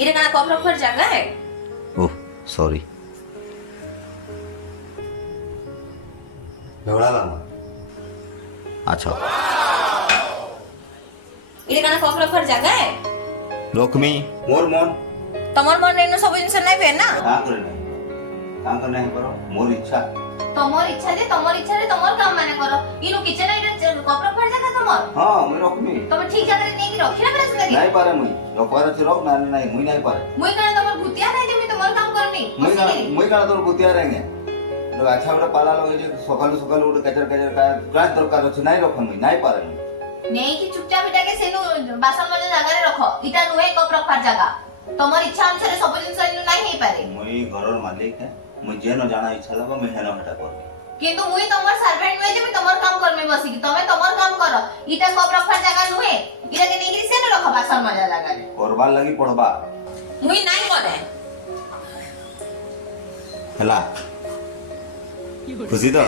এটা কানা কপ রখার জায়গা है ओह सॉरी झगड़ा लगा अच्छा এটা কানা কপ রখার জায়গা है लक्ष्मी मोर मन তোমার মনে এনে সব জিনিস নাইবে না काम करना है करो मोर इच्छा তোমার ইচ্ছা যে তোমার কাম মানে করো ইনু কিচেন এটা কপ রখার জায়গা তোমার हाँ मुई रखमी তুমি ঠিক জায়গায় নেই কি রখি না পারছ লাগি नहीं पारे मुई रखवार আছে রখ না नहीं मुई नहीं पारे মুই কানা তোমার ভুতিয়া নাই যে আমি তোমার কাম করনি मुई का तोर बुतिया रहेंगे लोग अच्छा बड़ा पाला लोग जे सकालू सकालू उठ कचर कचर का काय दरकार আছে নাই রখ মুই নাই পারে মুই নেই কি চুপচাপ এটাকে সেনু বাসন মাজা জায়গায় রাখো এটা নুহে কপ রখার জায়গা তোমার ইচ্ছা অনুসারে সব জিনিস ইনু নাই হেই পারে मुई घरर मालिक है मुई जेनो जाना इच्छा लगा मैं हेनो हटा कर কিন্তু মুই তোমার সার্ভেন্ট নই যে আমি তোমার কাম করমে বসি কি তুমি তোমার কাম করো এটা কপ রখার জায়গা নুহে এটাকে নেই কি সেনু রাখো বাসন মাজা জায়গায় करबार लगी पड़बा মুই নাই করে हला खुशी तो